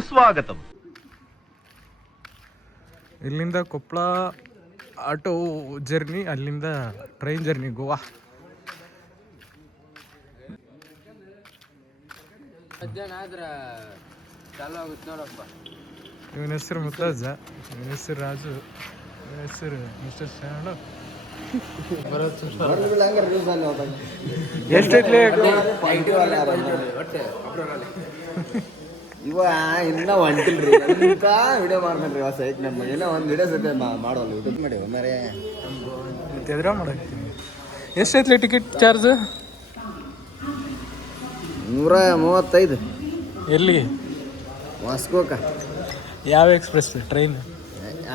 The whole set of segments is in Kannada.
ಸುಸ್ವಾಗತಂ. ಇಲ್ಲಿಂದ ಕೊಪ್ಪಳ ಆಟೋ ಜರ್ನಿ, ಅಲ್ಲಿಂದ ಟ್ರೈನ್ ಜರ್ನಿ ಗೋವಾ. ಇವನ ಹೆಸರು ಮುತ್ತಜ್ಜ, ಇವನ ಹೆಸರು ರಾಜು, ಇವನ ಹೆಸರು ಮಿಸ್ಟರ್ ಶಾಣು. ಎಷ್ಟೈತ್ಲಿ ಇವ ಇನ್ನ ಹೊಂಟಿಲ್ರಿ ಅಂತ ವಿಡಿಯೋ ಮಾಡ್ಬೇಕ್ರಿ ಹೊಸ ಐಕ್ ನಮ್ಮ ಏನೋ ಒಂದು ವಿಡಿಯೋ ಸದ್ಯ ಮಾಡೋಲ್ಲ ಯೂಟ್ಯೂಬ್ ಮಾಡಿ ಒಮ್ಮೆ ಎದ್ರ ಮಾಡಾಕ್ತೀನಿ. ಎಷ್ಟೈತ್ಲಿ ಟಿಕೆಟ್ ಚಾರ್ಜ್? 135. ಎಲ್ಲಿಗೆ? ವಾಸ್ಕೋಕ. ಯಾವ ಎಕ್ಸ್ಪ್ರೆಸ್ ಟ್ರೈನ್?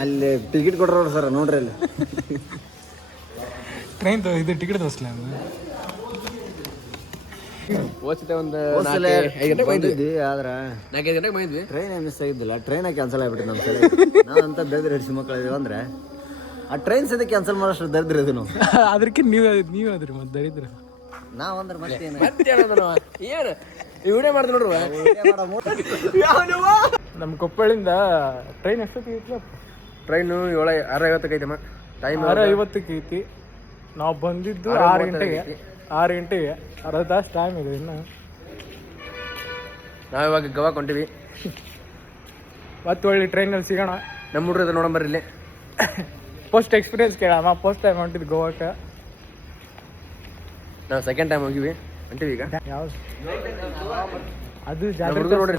ಅಲ್ಲಿ ಟಿಕೆಟ್ ಕೊಡ್ರವ್ರು ಸರ್, ನೋಡ್ರಿ ಅಲ್ಲಿ ಟ್ರೈನ್ ಇದು ಟಿಕೆಟ್ ತೋರಿಸ್ಲ ಆದ್ರ 4 ಗಂಟೆಗೆ ಬಂದಿದ್ವಿ. ಟ್ರೈನ್ ಮಿಸ್ ಆಗಿದ್ದಿಲ್ಲ, ಟ್ರೈನ್ ಕ್ಯಾನ್ಸಲ್ ಆಗ್ಬಿಟ್ಟು ನಮ್ಮ ಸಲ. ನಾವು ಅಂತ ದರಿದ್ರ ಹಿಡಿಸಿ ಮಕ್ಕಳಿದೀವಿ ಅಂದ್ರೆ ಆ ಟ್ರೈನ್ ಸದ್ಯ ಕ್ಯಾನ್ಸಲ್ ಮಾಡೋಷ್ಟು ದರಿದ್ರ ಇದು ನಾವು. ಅದಕ್ಕೆ ನೀವು ಅದ್ರಿ ಮತ್ತೆ ದರಿದ್ರ ನಾವ್ ಅಂದ್ರೆ ಮತ್ತೆ ನಮ್ಮ ಕೊಪ್ಪಳಿಂದ ಟ್ರೈನ್ ಎಷ್ಟೊತ್ತಿಗೆ ಐತಿ? ಟ್ರೈನು 6:50 ಐತಮ್ಮ. ಟೈಮ್ 6:50 ಐತಿ. ನಾವು ಬಂದಿದ್ದು 6 ಗಂಟೆಗೆ. 6 ಗಂಟೆಗೆ ಅರ್ಧ ತಾಸು ಟೈಮ್ ಇದೆ ಇನ್ನು. ನಾವು ಇವಾಗ ಗೋವಾಕ್ಕೆ ಹೊಂಟಿವಿ. ಮತ್ತೆ ಒಳ್ಳೆ ಟ್ರೈನಲ್ಲಿ ಸಿಗೋಣ. ನಮ್ಮ ಹುಡುಗರು ನೋಡಂಬರ್ರಿ ಇಲ್ಲಿ. ಫಸ್ಟ್ ಎಕ್ಸ್ಪೀರಿಯನ್ಸ್ ಕೇಳಮ್ಮ. ಫಸ್ಟ್ ಟೈಮ್ ಹೊಂಟಿದ್ದು ಗೋವಾಕ್ಕೆ. ನಾವು ಸೆಕೆಂಡ್ ಟೈಮ್ ಹೋಗಿವಿ, ಹೊಂಟಿವಿ ಈಗ. ಯಾವ್ದು ಅದು ಜಾತ್ರೆ ನೋಡ್ರಿ.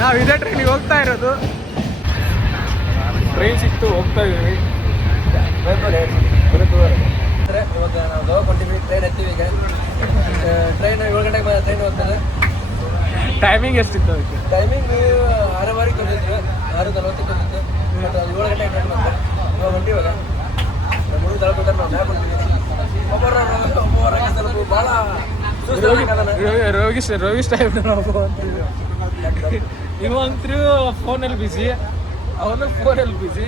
ನಾವು ಇದೇ ಟ್ರೈನಿಗೆ ಹೋಗ್ತಾ ಇರೋದು. ಟ್ರೈನ್ ಸಿಕ್ತು, ಹೋಗ್ತಾ ಇದೀವಿ. ಇವಾಗ ನಾವು ಗೋವಾಕ್ಕೆ ಹೊಂಟಿವಿ. ಟ್ರೈನ್ ಹತ್ತೀವಿ ಈಗ. ಟ್ರೈನ್ 7 ಗಂಟೆಗೆ ಟ್ರೈನ್ ಹೋಗ್ತದೆ. ಟೈಮಿಂಗ್ ಎಷ್ಟಿತ್ತು ಅದಕ್ಕೆ? ಟೈಮಿಂಗ್ 6:15 ಬಂದಿದ್ರು, 6:40 ಬಂದಿತ್ತು. ಬಟ್ ಅದು 7 ಗಂಟೆಗೆ ಟ್ರೈನ್ ಬಂತು. ಇವಾಗ ಹೊಂಟಿವಾಗ ನಮ್ಮ ಹುಡುಗ ತಳ್ಕೊತಾರೆ, ನಾವು ಮ್ಯಾಪ್ ಹೊಂಟಿವಿ. ಸ್ವಲ್ಪ ಭಾಳ ರೋಗಿಸ್ ಟೈಮ್ ಇವಂತರೂ ಫೋನಲ್ಲಿ ಬಿಸಿ, ಅವನು ಫೋನಲ್ಲಿ ಬಿಸಿ.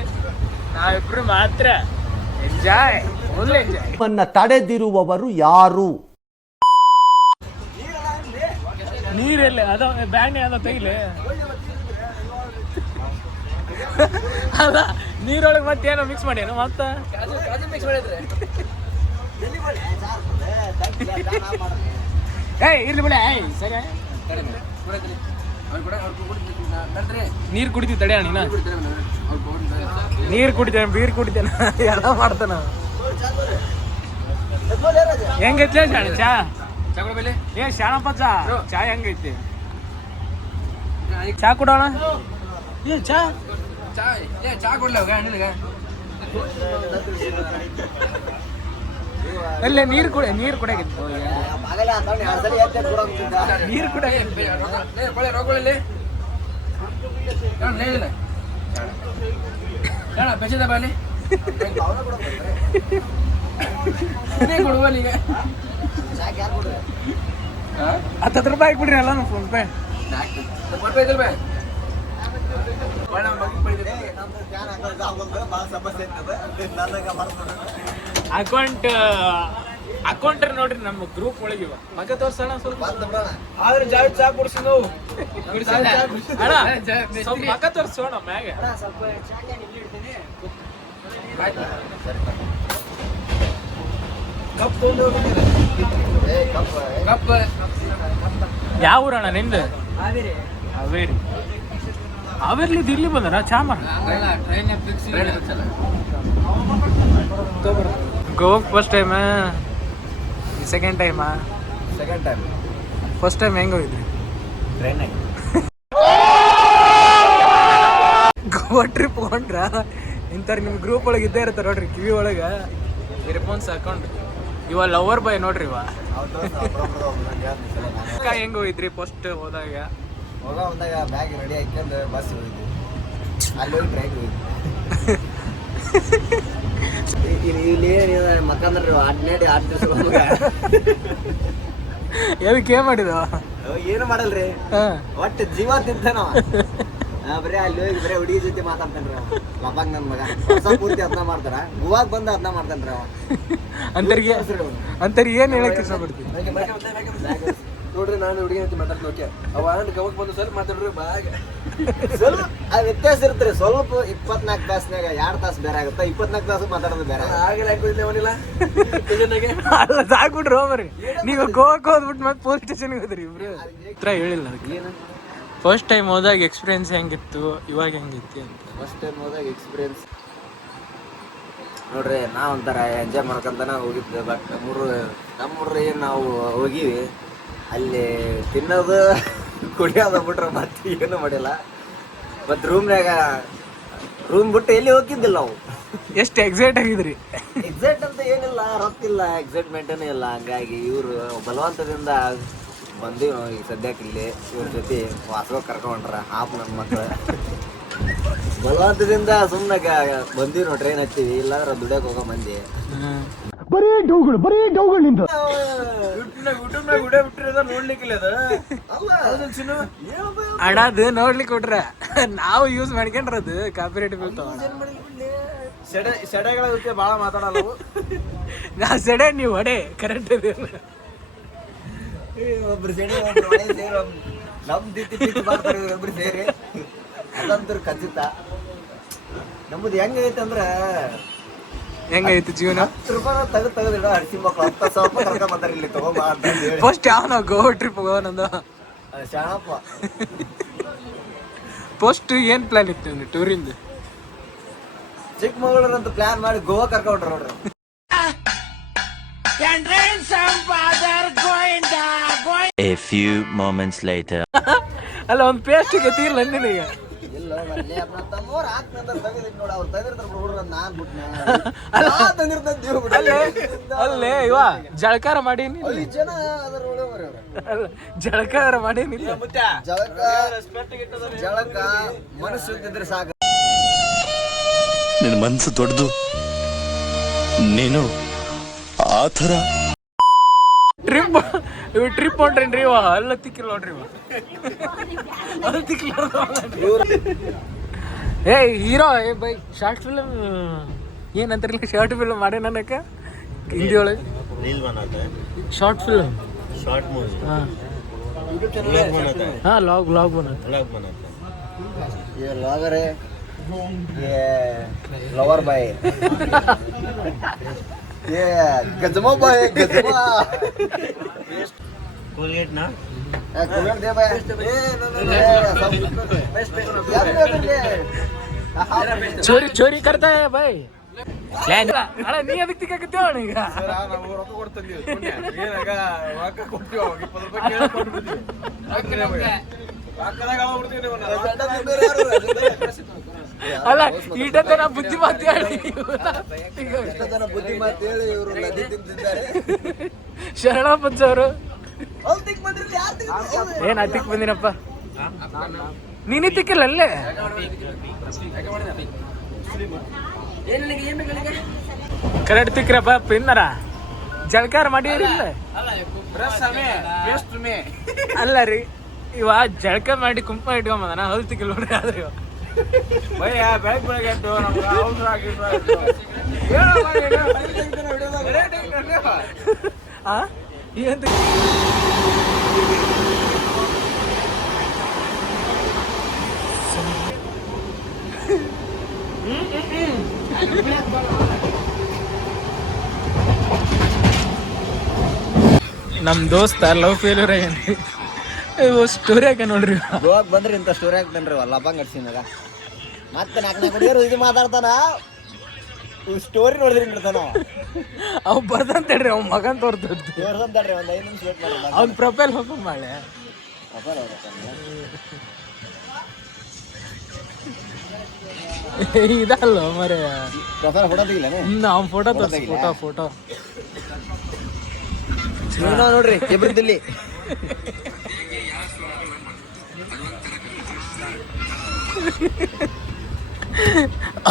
ನಾವಿಬ್ರು ಮಾತ್ರ ಎಂಜಾಯ್, ಫುಲ್ ಎಂಜಾಯ್. ನಿಮ್ಮನ್ನ ತಡೆದಿರುವವರು ಯಾರು? ನೀರೆಲ್ಲ ಅದ ಬ್ಯಾಗ್ನೆ ಅದ ತೆಗಿಲೆ ಅದ ನೀರೊಳಗೆ ಮತ್ತೇನೋ ಮಿಕ್ಸ್ ಮಾಡ್ಯಾನ ಮತ್ತೆ ಮಿಕ್ಸ್ ಮಾಡಿದ್ರೆ ಏಯ್ ಇರ್ಲಿ ಬಿಡ. ಸರಿ ನೀರು ಕುಡಿತೀವಿ ತಡೆ ಅಣ್ಣ. ನೀರು ಕುಡಿತೇನೆ, ಬೀರ್ ಕುಡಿತೇನೆ, ಎಲ್ಲ ಮಾಡ್ತಾನ. ಹೆಂಗೈತಿ ಶಾಣ ಚಾ? ಏ ಶಾಣಪ್ಪ ಚಾ ಹೆಂಗೈತಿ? ಚಾ ಕೊಡೋಣ. ಏ ಚಾ ಕೊಡ್ಲ ಅಲ್ಲೇ ನೀರು ಕುಡಿಯಾಗಿತ್ತು. ನೀರು ಕುಡಿಯಾಗಿತ್ತು. ಬೆಚ್ಚದ ಬಾಲಿ ಕೊಡುವಲ್ಲಿ ಈಗ 10 ರೂಪಾಯಿ ಕೊಡ್ರಿ ಅಲ್ಲ. ಫೋನ್ ಪೇ ಅಕೌಂಟ್ ನೋಡ್ರಿ ನಮ್ಮ ಗ್ರೂಪ್ ಒಳಗೆ ಮಗ ತೋರ್ಸೋಣ ಸ್ವಲ್ಪ. ಆದ್ರೆ ಜಾವೇದ್ ಚಾ ಕುಡಿಸಿ ನಾವು ಸ್ವಲ್ಪ ಮಗ ತೋರ್ಸೋಣ ಮ್ಯಾಗ. ಯಾವ ಊರಣ್ಣ ನಿಂದು? ಹಾವೇರಿ. ಹಾವೇರಿಲಿದ್ದು ಇಲ್ಲಿ ಬಂದಾರ ಚಾ ಮಾಡ. ಗೋವಾಕ್ ಫಸ್ಟ್ ಟೈಮ್, ಸೆಕೆಂಡ್ ಟೈಮಾ? Second time. ಫಸ್ಟ್ ಟೈಮ್ ಹೆಂಗೆ ಹೋಗಿದ್ರಿ? ಟ್ರೈನಾಗಿ. ಗೋವಾ ಟ್ರಿಪ್ ಹೊಂಟ್ರ ಇಂಥವ್ರು ನಿಮ್ಮ ಗ್ರೂಪ್ ಒಳಗೆ ಇದ್ದೇ ಇರ್ತಾರೆ ನೋಡ್ರಿ. ಕಿವಿ ಒಳಗೆ ಇಯರ್ಫೋನ್ಸ್ ಹಾಕೊಂಡು. ಇವ ಲವರ್ ಬಾಯ್ ನೋಡ್ರಿ. ಇವ ಹೆಂಗೆ ಹೋಗಿದ್ರಿ ಫಸ್ಟ್ ಹೋದಾಗ? ಹೋದಾಗ ಬ್ಯಾಗ್ ರೆಡಿ ಹಾಕ್ಯಂಡು ಬಸ್ ಹೋಗಿದ್ವಿ. ಅಲ್ಲಿ ಹೋಗಿ ಟ್ರೈನ್ ಹೋಗಿದ್ವಿ. ಇಲ್ಲಿ ಮಕ್ಕಂದ್ರಿ 8 ದಿವಸ ಅದಕ್ಕೆ ಏನ್ ಮಾಡಿದ? ಏನು ಮಾಡಲ್ರಿ, ಒಟ್ಟು ಜೀವ ತಿಂತಾನವ. ಬರೀ ಅಲ್ಲಿ ಹೋಗಿ ಬರೀ ಹುಡುಗಿ ಜೊತೆ ಮಾತಾಡ್ತಾನ್ರಿ ಅವ. ಲಪಾಗ್ ನನ್ನ ಮಗ ಹೊಸ ಪೂರ್ತಿ ಅದನ್ನ ಮಾಡ್ತಾರ. ಗೋವಾಗ್ ಬಂದು ಅದನ್ನ ಮಾಡ್ತಾನ್ರಿ ಅವ. ಅಂತರಿಗೆ ಏನ್ ಹೇಳಕ್ ಇಷ್ಟಪಡ್ತೀನಿ? ನೋಡ್ರಿ ನಾನು ಹುಡುಗಿ ಅಂತ ಮಾತಾಡ್ತೀನಿ ಓಕೆ ಅವ ಗವಕ್ ಬಂದು ಸ್ವಲ್ಪ ಮಾತಾಡ್ರಿ ಬಾಗ ಸ್ವಲ್ಪ ಆ ವ್ಯತ್ಯಾಸ ಇರ್ತಾರೆ ಸ್ವಲ್ಪ 24 ತಾಸ್ನಾಗ 2 ತಾಸು ಬೇರೆ ಆಗುತ್ತೆ 24 ತಾಸು ಮಾತಾಡೋದು ಬೇರೆ ಆಗಲ್ಲ ಹಾಕಿದ್ದೆ ಅವನಿಲ್ಲ ಅಲ್ಲ ಸಾಕ್ಬಿಟ್ರು ಮರಿ ನೀವು ಗೋವಾಕ್ಕೆ ಹೋದ್ಬಿಟ್ಟು ಮತ್ತೆ ಪೊಲೀಸ್ ಸ್ಟೇಷನ್ಗೆ ಹೋದ್ರಿ ಇಬ್ರು ಹತ್ರ ಹೇಳಿಲ್ಲ ಫಸ್ಟ್ ಟೈಮ್ ಹೋದಾಗ ಎಕ್ಸ್ಪೀರಿಯನ್ಸ್ ಹೆಂಗಿತ್ತು ಇವಾಗ ಹೆಂಗಿತ್ತು ಅಂತ ಫಸ್ಟ್ ಟೈಮ್ ಹೋದಾಗ ಎಕ್ಸ್ಪೀರಿಯನ್ಸ್ ನೋಡ್ರಿ ನಾವು ಒಂಥರ ಎಂಜಾಯ್ ಮಾಡ್ಕೊಂತಾನೆ ಹೋಗಿದ್ದೆ ಬಟ್ ನಮ್ಮೂರು ಏನು ನಾವು ಹೋಗಿವಿ ಅಲ್ಲಿ ತಿನ್ನೋದು ಕುಡಿಯೋದು ಬಿಟ್ರೆ ಮತ್ತೆ ಏನು ಮಾಡಿಲ್ಲ ಮತ್ತು ರೂಮ್ ಬಿಟ್ಟು ಎಲ್ಲಿ ಹೋಗಿದ್ದಿಲ್ಲ ನಾವು ಎಷ್ಟು ಎಕ್ಸೈಟ್ ಆಗಿದ್ರಿ ಎಕ್ಸೈಟ್ ಅಂತ ಏನಿಲ್ಲ ರೊಕ್ಕಿಲ್ಲ ಎಕ್ಸೈಟ್ಮೆಂಟೇನೂ ಇಲ್ಲ ಹಂಗಾಗಿ ಇವರು ಬಲವಂತದಿಂದ ಬಂದೀವಿ ನಾವು ಈಗ ಸದ್ಯಕ್ಕೆ ಇಲ್ಲಿ ಇವ್ರ ಜೊತೆ ವಾಸವಾಗಿ ಕರ್ಕೊಂಡ್ರ ಹಾಪ್ ನನ್ನ ಮಕ್ಕಳು ಬಲವಂತದಿಂದ ಸುಮ್ಮನೆ ಬಂದೀವಿ ನಾವು ಟ್ರೈನ್ ಹತ್ತೀವಿ ಇಲ್ಲಾಂದ್ರೆ ದುಡಿಯೋಕೆ ಹೋಗೋ ಮಂದಿ ಬರೀ ಡೌಗಳು ನಿಂತು ಅಡದು ನೋಡ್ಲಿಕ್ಕೆ ಕೊಟ್ರ ನಾವು ಯೂಸ್ ಮಾಡ್ಕೊಂಡ್ರದು ಕಾಪಿರೇಟ್ ಬೀಳ್ತಾವ ಸೆಡೆಗಳ ಜೊತೆ ಭಾಳ ಮಾತಾಡಲ್ಲ ನಾ ಸೆಡೆ ನೀವು ಅಡೆ ಕರೆಕ್ಟ್ ಒಬ್ರು ಸೆಡೆ ನಮ್ ದಿತ್ತಿ ಮಾಡ್ತಾರೆ ಒಬ್ರು ಸೇರಿ ಅದಂತೂ ಖಚಿತ ನಮ್ಮದು ಹೆಂಗೈತೆ ಅಂದ್ರೆ ಹೆಂಗೈತಿ ಜೀವನ ತೆಗೆದಿಡ ಹಡ್ಸಿ ಮಕ್ಕಳು 10,000 ರೂಪಾಯಿ ಕರ್ಕೊಂಡ್ ಬಂದಾರ ಇಲ್ಲಿ ತಗೊಂಬ ಅಂತ ಹೇಳಿ ಫಸ್ಟ್ ಯಾವ ನಾವು ಗೋವಾ ಟ್ರಿಪ್ ಹೋಗೋಣಂದ ಶಾಣಪ್ಪ ಫಸ್ಟ್ ಏನ್ ಪ್ಲಾನ್ ಇತ್ತು ನಿಮ್ದು ಟೂರಿಂದ ಚಿಕ್ಕಮಗಳೂರು ಅಂತ ಪ್ಲಾನ್ ಮಾಡಿ ಗೋವಾ ಕರ್ಕೊಂಡ್ರ ನೋಡ್ರಿ A few moments later. ಅಲ್ಲ ಒಂದು ಪೇಸ್ಟಿಗೆ ತೀರ್ಲ ನಿನಗ ಇಲ್ಲ ತಮ್ಮವ್ರು ಹಾಕ್ನಂದ್ರೆ ತೆಗೆದಿಟ್ಟು ನೋಡಿ ಅವ್ರು ತೆಗೆದಿರ್ತಾರೆ ಹುಡುಗ್ರ ನಾನ್ ಬಿಟ್ನೆ ಅಲ್ಲೇ ಇವ ಜಳಕಾರ ಮಾಡೀನಿ 5 ಜನ ಅದರ ಒಳಗೆ ಅಲ್ಲ ಜಳಕಾರ ಮಾಡೀನಿ ಜಳಕ ಮನಸ್ಸು ಇದ್ದಿದ್ರೆ ಸಾಕು ನಿನ್ನ ಮನಸ್ಸು ದೊಡ್ಡದು ನೀನು ಆ ಥರ ಟ್ರಿಪ್ ಹೊಂಟ್ರೇನ್ರಿ ಇವ ಅಲ್ಲ ತಿಕ್ಕಿಲ್ಲ ನೋಡ್ರಿ ಇವ ಅಲ್ಲ ತಿಕ್ಕಿಲ್ಲ ಏ ಹೀರೋ ಏ ಬೈ ಶಾರ್ಟ್ ಫಿಲ್ಮ್ ಏನಂತಾರಿಲ್ಲ ಶಾರ್ಟ್ ಫಿಲ್ಮ್ ಮಾಡೇ ನನಕ ಹಿಂದಿ ಒಳಗೆ ಶಾರ್ಟ್ ಫಿಲ್ಮ್ हाँ लॉग बनाता ये लॉगर है ये लवर भाई ये गजमा भाई गजमा कोलगेट ना कोलगेट दे भाई चोरी चोरी करता है भाई ಅಣ್ಣ ನೀ ಅದಕ್ಕೆ ತಿಕ್ಕಾಕತ್ತೇವ ಈಗ ನಾವು ರೊಕ್ಕ ಕೊಡ್ತೀವಿ ಏನಾಗ ರೊಕ್ಕ ಕೊಡ್ತೀವಿ 20 ರೂಪಾಯಿ ಅಲ್ಲ ಈಟತ್ತೆ ನಾ ಬುದ್ಧಿ ಮಾತು ಹೇಳಿ ಬುದ್ಧಿ ಮಾತು ಹೇಳಿ ಇವರು ನದಿ ತಿಂತಿದ್ದಾರೆ ಶರಣಪ್ಪಜ್ಜ ಅವರು ಏನ್ ಹತ್ತಿಕ್ ಬಂದಿನಪ್ಪ ನೀನೇ ತಿಕ್ಕಿಲ್ಲ ಅಲ್ಲೇ ಕರೆಕ್ಟ್ ತಿಕ್ರಪ್ಪ ಪಿನ್ನರ ಜಳಕಾರ ಮಾಡಿರಿಲ್ಲ ಅಲ್ಲ ರೀ ಇವ ಜಳಕ ಮಾಡಿ ಕುಂಪ ಇಟ್ಕೊಂಬದ ನಾ ಹೊಲ್ ತಿಕ್ಕಿಲ್ಲ ನೋಡ್ರಿ ಆದ್ರೆ ಇವ ಏನ್ ನಮ್ ದೋಸ್ತ ಲವ್ ಫೇಲ್ಯೂರ್ ಆಗೇನ್ರಿ ಸ್ಟೋರಿ ಹಾಕ ನೋಡ್ರಿ ಗೋವಾಕ್ ಬಂದ್ರಿ ಇಂಥ ಸ್ಟೋರಿ ಹಾಕ್ತಾನ್ರಿ ಲಬ್ಬಂಗ್ ಅಡ್ಸಿನಾಗ ಮತ್ತೆ 4 ಹುಡುಗಿಯರು ಇದು ಮಾತಾಡ್ತಾನ ಸ್ಟೋರಿ ನೋಡಿದ್ರಿ ಬಿಡ್ತಾನ ಅವ್ ಬರ್ದಂತ ಹೇಳ್ರಿ ಅವ್ ಮಗನ್ ತೋರ್ತದ್ರಿ ತೋರ್ಸಂತಾಡ್ರಿ ಒಂದು 5 ನಿಮಿಷ ವೇಟ್ ಮಾಡಿ ಅವ್ನ ಪ್ರೊಫೈಲ್ ಓಪನ್ ಮಾಡಿ ಇದಲ್ಲ ಮರೆ ಪ್ರೊಫೈಲ್ ಫೋಟೋ ತೆಗಿಲೇನೆ ಅವ್ನ ಫೋಟೋ ತೋರಿಸಿ ಫೋಟೋ ನೋಡ್ರಿ ಕೆಬ್ರದಲ್ಲಿ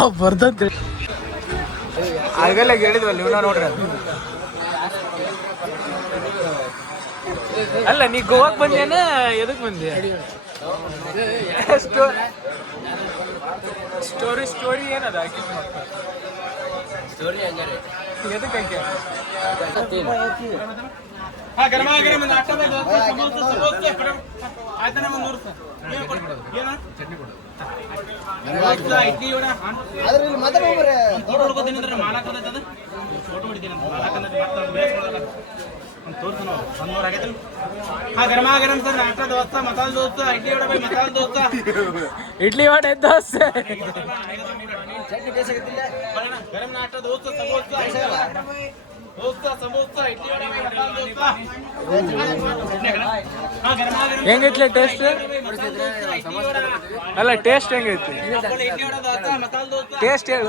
ಅವ್ ಬರ್ದಂತ ಆಗಲ್ಲ ಹೇಳಿದ್ವಲ್ಲ ಇವನ ನೋಡ್ರಿ ಅಲ್ಲ ನೀ ಗೋವಾಕ್ ಬಂದೇನ ಎದಕ್ ಬಂದಿ ಸ್ಟೋರಿ ಏನದ ಸ್ಟೋರಿ ಎದಕ್ಕೆ ಇಡ್ಲಿ ವಡೆ ದೋಸೆ ಹೆಂಗೈತ್ಲೆ ಟೇಸ್ಟ್? ಅಲ್ಲ ಟೇಸ್ಟ್ ಹೆಂಗೈತಿ? ಟೇಸ್ಟ್ ಹೇಳು.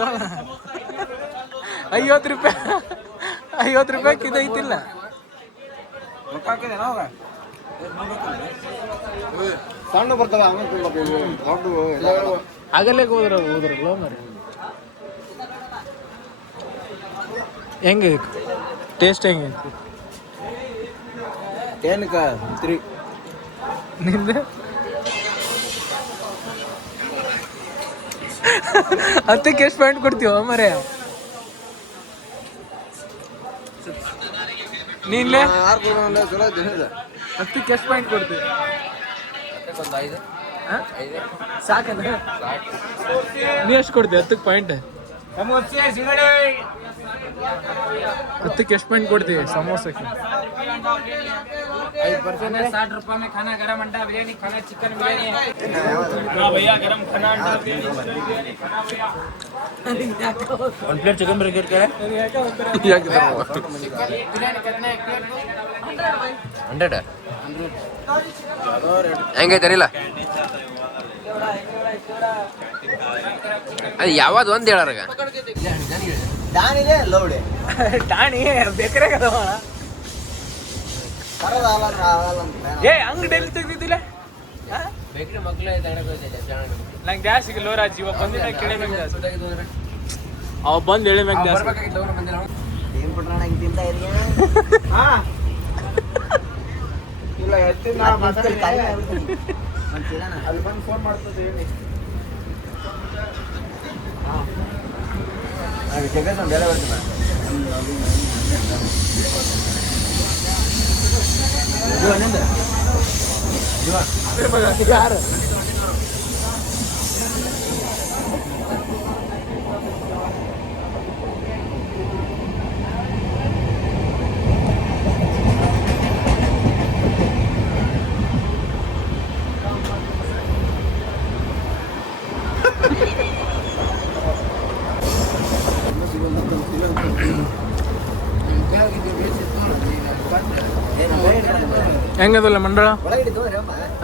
50 ರೂಪಾಯಿ 50 ರೂಪಾಯಿ ಇದೈತಿಲ್ಲ. ಸಣ್ಣ ಬರ್ತದ ಆಗಲೇ ಹೋದ್ರಲ್ಲ ಮರಿ. ಹೆಂಗೆ ಟೇಸ್ಟ್ ಹೆಂಗೈತಿ? ಏನಕ್ಕ 3 ನಿಂದ 10ಕ್ಕೆ ಎಷ್ಟು ಪಾಯಿಂಟ್ ಕೊಡ್ತೀವ ಮರೆ? ನೀನ್ಲೆ 10ಕ್ಕೆ ಎಷ್ಟು ಪಾಯಿಂಟ್ ಕೊಡ್ತೀವಿ? ಸಾಕನ? ನೀ ಎಷ್ಟು ಕೊಡ್ತೀವಿ 10ಕ್ಕೆ ಪಾಯಿಂಟ್? 10ಕ್ಕೆ ಎಷ್ಟು ಪಾಯಿಂಟ್ ಕೊಡ್ತೀವಿ ಸಮೋಸಕ್ಕೆ? 60 रुपये में खाना गरम अंडा बिरयानी खाना चिकन बिरयानी भैया गरम खाना अंडा बिरयानी 1 प्लेट चिकन बिरयानी क्या है? बिरयानी कितना है? 100 ಹೆಂಗೈತನಿಲ್ಲ ಅದು ಯಾವ್ದು ಒಂದು ಹೇಳಾರಾಗ ದಾನಿದೆ ಲೌಡೆ ಟಾಣಿ ಬೇಕರೆ ಕದವ. ಏ ಅಂಗಡಿ ಎಲ್ಲಿ ತೆಗ್ದಿದ್ದಿಲ್ಲ? ಬೇಕ್ರಿ ಮಕ್ಕಳೇ ನಂಗೆ ಗ್ಯಾಸ್ ಸಿಗಲ್ಲ ರಾಜ್. ಇವಾಗ ಬಂದಿನ ಕೇಳಿ ನಂಗೆ ಗ್ಯಾಸ್ ಅವ ಬಂದು ಹೇಳಿ ಮ್ಯಾಗ ಗ್ಯಾಸ್ ಏನ್ ಬಿಟ್ರಣ ಹಿಂಗೆ ತಿಂತ ಇದೀಯ? ಇಲ್ಲ ಎತ್ತಿನ ಅಲ್ಲಿ ಬಂದು ಫೋನ್ ಮಾಡ್ತದೆ ಹೇಳಿ. ಜಗತ್ ಒಂದು ಬೇರೆ ಬರ್ತೀನಿ ಯಾರು ಹೆಂಗದಲ್ಲ ಮಂಡಳ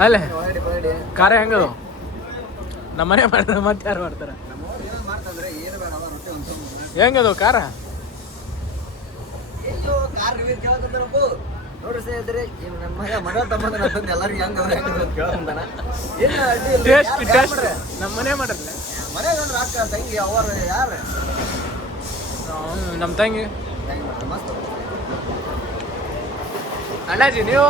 ಅಲ್ಲೇ ಖಾರ ಹೆಂಗದು? ನಮ್ಮನೆ ಮಾಡ್ತಾರೆ ಮತ್ತೆ ಯಾರು ಮಾಡ್ತಾರ? ಹೆಂಗದು ಖಾರ? ನೋಡ್ರಿ ಸ್ನೇಹಿತರೆ, ನಮ್ಮ ಮಗ ತಮ್ಮದ ಎಲ್ಲರಿಗೂ ಟೇಸ್ಟ್ ಟೇಸ್ಟ್ ನಮ್ಮನೆ ಮಾಡ್ರಲ್ಲ. ಮನೆಗೆ ಅಂದ್ರೆ ಅಕ್ಕ ತಂಗಿ ಅವರು ಯಾರು ನಮ್ಮ ತಂಗಿ ಮಸ್ತ್ ಅಣ್ಣಾಜಿ ನೀವು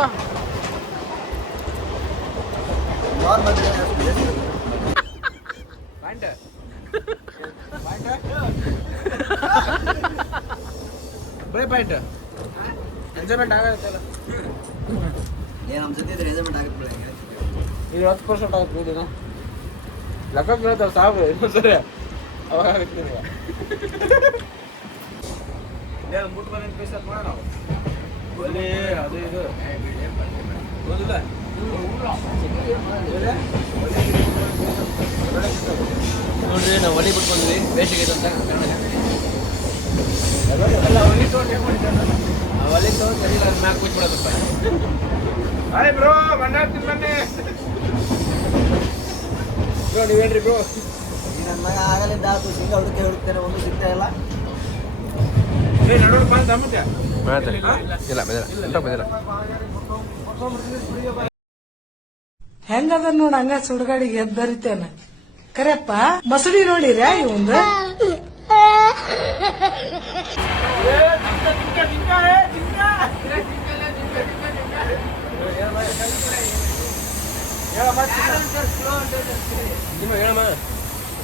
ಬರೀ ಪಾಯಿಂಟ್ ಎಂಜಾಯ್ಮೆಂಟ್ ಆಗತ್ತಲ್ಲ. ಏನು ನಮ್ಮ ಜೊತೆ ಇದ್ರೆ ಎಂಜಾಯ್ಮೆಂಟ್ ಆಗುತ್ತೆ. ಇದು 10% ಆಗುತ್ತೆ ಇದೀಗ ಲೆಕ್ಕ ಕೇಳ್ತಾವೆ ಸಾಕು ಸರಿ ಅವಾಗ ಆಗುತ್ತೆ. ಮುಟ್ಟು ಬಂದ ಪೈಸೆ ಮಾಡೋಣ ನಾವು ಅಲ್ಲಿ ಅದು ಇದು ಗೊತ್ತಿಲ್ಲ ನೋಡ್ರಿ ನಾವು ಒಲಿ ಬಿಟ್ಟು ಬಂದ್ವಿ ಬೇಸಿಗೆ ಅಂತ ಒಲಿ ತಗೊಂಡು ಮ್ಯಾಕ್ ಕೂತ್ಬಿಡೋದಪ್ಪ. ಹಾಯ್ ಬ್ರೋ ಬಣ್ಣ ಬನ್ನಿ ಬ್ರೋ ನೀವೇನ್ರಿ ಬ್ರೋ? ನನ್ನ ಮಗ ಆಗಲಿದ್ದ ಆತು ಸಿಂಗ ಹುಡುಕ್ತೇನೆ ಒಂದು ಸಿಗ್ತಾ ಇಲ್ಲ. ನಡೋಣ ಬಂದ ಮತ್ತೆ ಇಲ್ಲ ಬದಿಲ್ಲ ಹೆಂಗದ ನೋಡ ಹಂಗ ಸುಡ್ಗಾಡಿಗೆ ಎದ್ದರಿತೇನ ಕರೆಪ್ಪ ಮಸಡಿ ನೋಡಿರ ಇವಂದು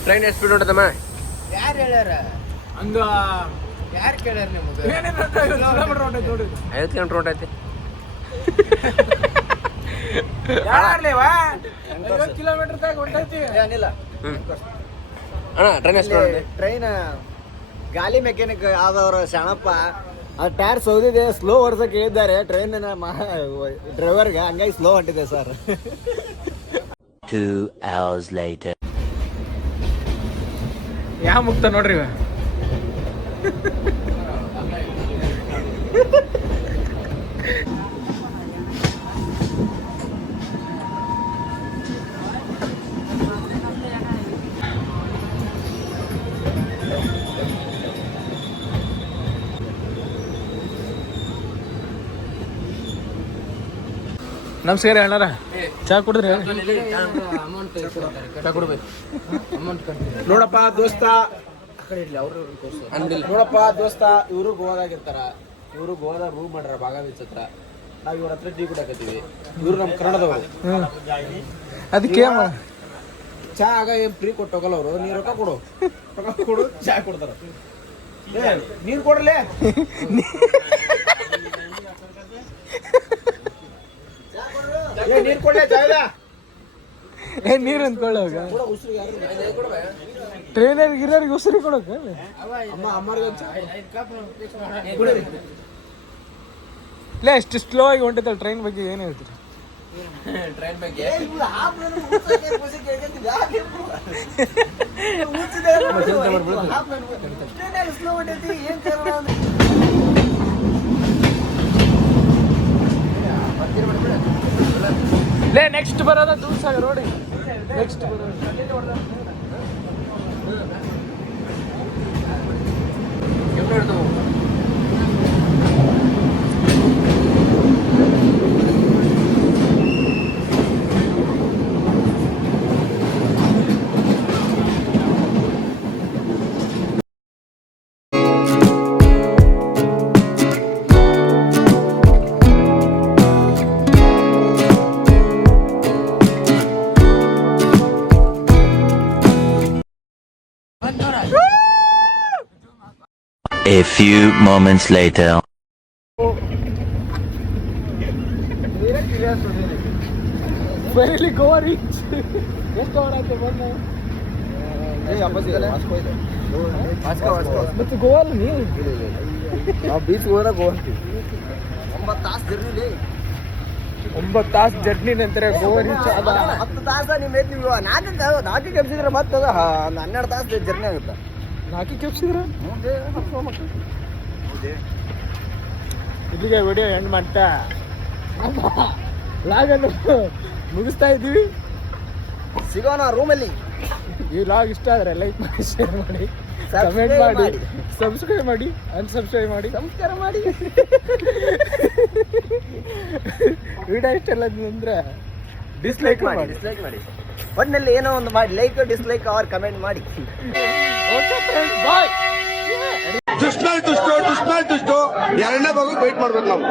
ಟ್ರೈನ್ ಎಷ್ಟು ಸ್ಪೀಡ್ ಹೊಂಟದಮ್ಮ? ಯಾರು ಹೇಳ್ಯಾರ ಹಂಗ ಯಾರು ಕೇಳ್ಯಾರ ನಿಮ್ಗೆ? 50 ಕಿಲೋಮೀಟರ್ ಹೊಂಟೈತಿ. ಕಿಲೋಮೀಟರ್ ತಾಗ ಹೊಂಟೈತಿ. ಏನಿಲ್ಲ ಅಣ್ಣ ಟ್ರೈನ್ ಟ್ರೈನ್ ಗಾಲಿ ಮೆಕ್ಯಾನಿಕ್ ಆದವ್ರ ಶಣಪ್ಪ ಆ ಟೈರ್ ಸೌದಿದೆ, ಸ್ಲೋ ಓಡ್ಸಕ್ಕೆ ಹೇಳಿದ್ದಾರೆ ಟ್ರೈನಿನ ಡ್ರೈವರ್ಗೆ, ಹಂಗಾಗಿ ಸ್ಲೋ ಹೊಂಟಿದೆ ಸರ್. 2 hours later. ಯಾವ ಮುಕ್ತ ನೋಡ್ರಿ ಇವ. ನಮಸ್ಕಾರ ಅಣ್ಣಾರ, ಚಾ ಕುಡಿದ್ರಿ? ನೋಡಪ್ಪ ದೋಸ್ತ, ನೋಡಪ್ಪ ದೋಸ್ತ, ಇವರು ಗೋವಾದಾಗಿರ್ತಾರ. ಇವರು ಗೋವಾದಾಗ ರೂಮ್ ಮಾಡ್ಯಾರ ಬಾಗ ಬೀಚ್ ಹತ್ರ. ನಾವ್ ಇವ್ರ ಹತ್ರ ಟೀ ಕುಡಿಯಾಕತ್ತೀವಿ. ಇವ್ರು ನಮ್ಮ ಕನ್ನಡದವರು. ಅದಕ್ಕೆ ಚಾ ಆಗ ಏನ್ ಫ್ರೀ ಕೊಟ್ಟು ಹೋಗಲ್ಲ ಅವರು. ನೀ ರೊಕ್ಕ ಕೊಡು, ರೊಕ್ಕ ಕೊಡು, ಚಾ ಕೊಡ್ತಾರ. ನೀರ್ ಕೊಡ್ರಲೇ. ನೀರ್ ಕೊಡ್ಲೇ, ಚಾ ಇಲ್ಲ. ನೀರು ಅಂದ್ಕೊಳ್ಳೋಗ ಟ್ರೈನರ್ ಗಿರರಿಗೆ ಉಸಿರು ಕೊಡೋಕ. ಇಲ್ಲ, ಎಷ್ಟು ಸ್ಲೋ ಆಗಿ ಹೊಂಟಿತ್ತಲ್ಲ ಟ್ರೈನ್ ಬಗ್ಗೆ ಏನು ಹೇಳ್ತೀರಿ? ಟ್ರೈನ್ ಬಗ್ಗೆ ಲೇ ನೆಕ್ಸ್ಟ್ ಬರೋದ ದೂಸಾಗ ರೋಡಿ. ನೆಕ್ಸ್ಟ್ ಬರೋದು A few moments later. Finally Goa reach. ಎಷ್ಟು ಅವರ್ ಆಯ್ತು ಬಂದ? ಮತ್ತೆ ಗೋವಾ ಅಲ್ಲ ನೀವು? ನಾವು ಬೀಚ್ ಹೋದ್ರೆ ಗೋವಾ 9 ತಾಸು ಜರ್ನಿ. 9 ತಾಸು ಜರ್ನಿ ನಂತರ ಗೋವಾ ರೀಚ್ ಆದ. 10 ತಾಸ ನಿಮ್ಮ ನೀವು 4 ಕೆಲ್ಸಿದ್ರೆ ಮತ್ತೆ ಅದು 12 ತಾಸು ಜರ್ನಿ ಆಗುತ್ತೆ. 4 ಕೆಪ್ಸಿದ್ರ ಇಲ್ಲಿಗೆ ವಿಡಿಯೋ ಎಂಡ್ ಮಾಡ್ತಾ ಲಾಗನ್ನು ಮುಗಿಸ್ತಾ ಇದ್ದೀವಿ. ಸಿಗೋಣ ರೂಮಲ್ಲಿ. ಈ ಲಾಗ್ ಇಷ್ಟ ಆದರೆ ಲೈಕ್ ಮಾಡಿ, ಶೇರ್ ಮಾಡಿ, ಕಮೆಂಟ್ ಮಾಡಿ, ಸಬ್ಸ್ಕ್ರೈಬ್ ಮಾಡಿ, ಅನ್ಸಬ್ಸ್ಕ್ರೈಬ್ ಮಾಡಿ, ನಮಸ್ಕಾರ ಮಾಡಿ. ವಿಡಿಯೋ ಇಷ್ಟ ಇಲ್ಲ ಅಂದ್ರೆ ಡಿಸ್ಲೈಕ್ ಮಾಡಿ. ಡಿಸ್ಲೈಕ್ ಮಾಡಿ. ಒಟ್ಟಿನಲ್ಲಿ ಏನೋ ಒಂದು ಮಾಡಿ, ಲೈಕ್ ಡಿಸ್ಲೈಕ್ ಅವ್ರ ಕಮೆಂಟ್ ಮಾಡಿ. ಓಕೆ ಫ್ರೆಂಡ್ಸ್, ಬಾಯ್. ದುಷ್ಟ ಎರಡನೇ ಭಾಗ ವೇಟ್ ಮಾಡ್ಬೇಕು ನಾವು.